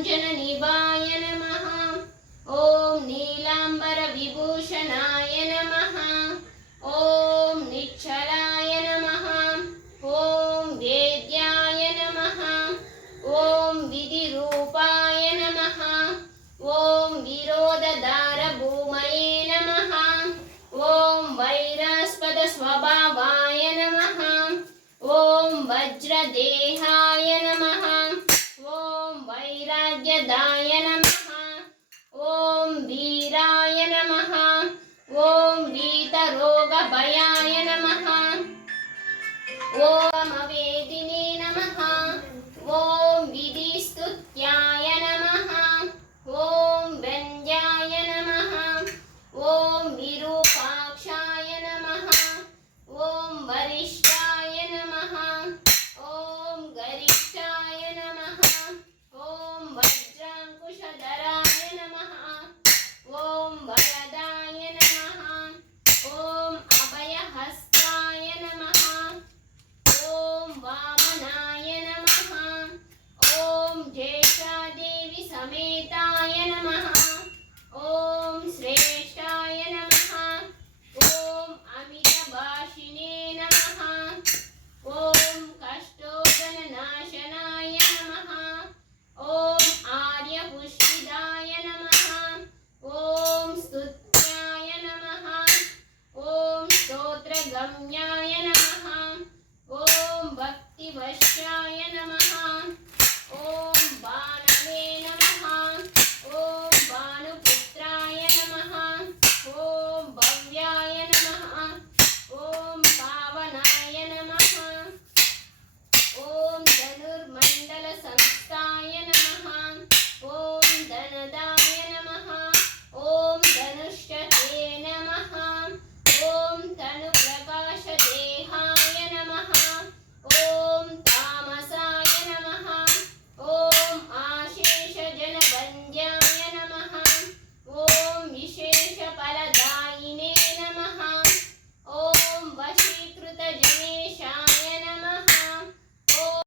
नीलाञ्जननिभाय नमः। ॐ नीलाम्बरविभूषणाय नमः। ॐ निश्चलाय नमः। ॐ वेद्याय नमः। ॐ विधिरूपाय नमः। ॐ विरोधदारभूमये नमः। ॐ वैरास्पदस्वभावाय नमः। ॐ वज्रदेहाय नमः। ॐ वैराग्यदाय नमः। ॐ वीराय नमः। ॐ वीतरोगभयाय नमः। ॐ अवेदिने नमः। ॐ विधिस्तुत्याय नमः। ॐ व्यञ्जाय नमः। ॐ विरूपाक्षाय नमः। ॐ वरिष्ठाय नमः। ॐ गरिष्ठाय नमः। ॐ वज्राङ्कुशधराय नमः। ॐ वरदाय नमः। ॐ अभयहस्ताय नमः। ॐ वामनाय नमः। ॐ ज्येष्ठादेवी समेताय नमः। ॐ श्रेष्ठाय नमः। ॐ अमितभाषिणे नमः। ॐ कष्टोदननाशनाय नमः। ॐ आर्यपुष्टिदाय नमः। ॐ स्तुत्याय नमः। ॐ स्तोत्रगम्याय नमः। ॐ भक्तिवश्याय नमः।